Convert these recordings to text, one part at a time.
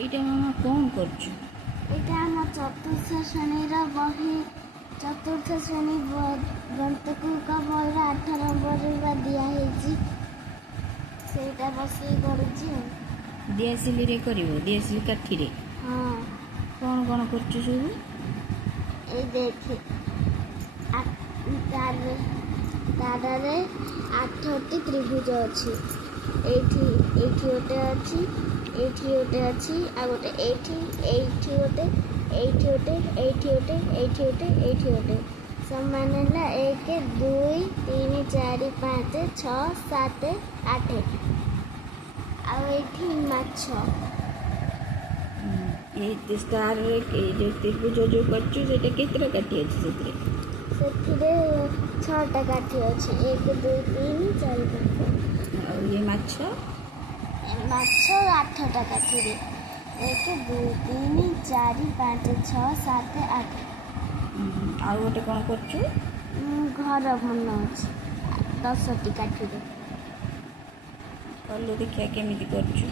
এইটা মামা কଣ করছো? এটা আমার চতুর্থ শ্রেণীর বহি। চতুর্থ শ্রেণী ଗନ୍ତକୁ ବହିର 8 ନମ୍ବରର ଦିଆହେଇଛି। ସେଇଟା ବସିକି କରୁଛି ଆଉ। ଦିଆସିଲିରେ କରିବ, ଦିଆସିଲି କାଠିରେ। ହଁ, କଣ କଣ କରୁଛୁ ସବୁ? ଏଇ ଦେଖେ ତାରରେ 8ଟି ତ୍ରିଭୁଜ ଅଛି। ଏଇଠି ଗୋଟେ ଅଛି, ଏଇଠି ଗୋଟେ ଅଛି, ଆଉ ଗୋଟେ ଏଇଠି ଗୋଟେ, ଏଇଠି ଗୋଟେ, ଏଇଠି ଗୋଟେ, ଏଇଠି ଗୋଟେ, ଏଇଠି ଗୋଟେ। ସମାନ ହେଲା 1 2 3 4 5 6 7 8। ଆଉ ଏଇଠି ମାଛ। ଏଇ ଷ୍ଟାରରେ ଏଇ ଯେଉଁ ତ୍ରିଭୁଜ ଯେଉଁ କରିଛୁ ସେଇଟା କେତେଟା କାଠି ଅଛି ସେଥିରେ? ସେଥିରେ 6ଟା କାଠି ଅଛି। 1 2 3 4 5। ଆଉ ଇଏ ମାଛ? ମାଛ 8ଟା କାଠିରେ। 1 2 3 4 5 6 7 8। ଆଉ ଗୋଟେ କ'ଣ କରୁଛୁ? ଘର ବନଉଛି 10ଟି କାଠିରେ। କଲୁ ଦେଖିବା କେମିତି କରୁଛୁ।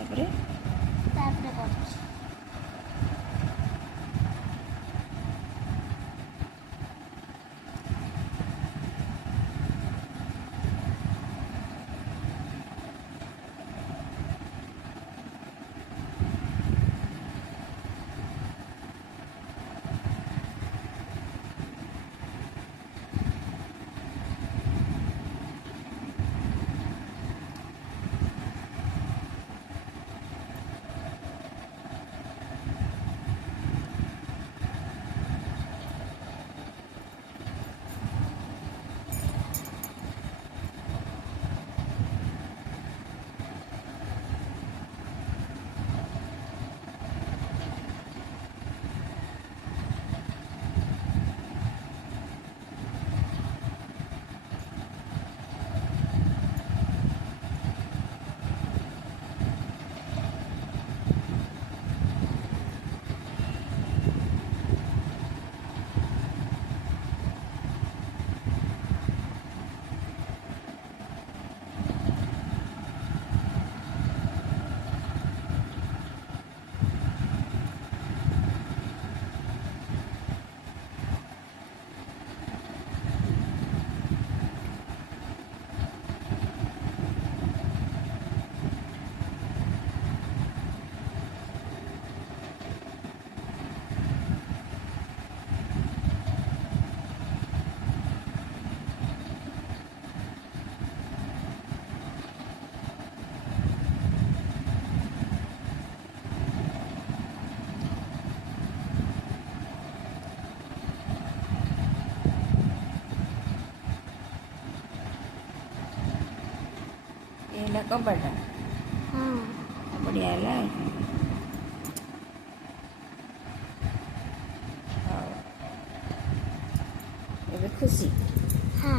ତାପରେ କରୁଛି। ये ହେଲା କବାଟ। ବଢ଼ିଆ ହେଲା। ହଉ, ଏବେ ଖୁସି? ହଁ।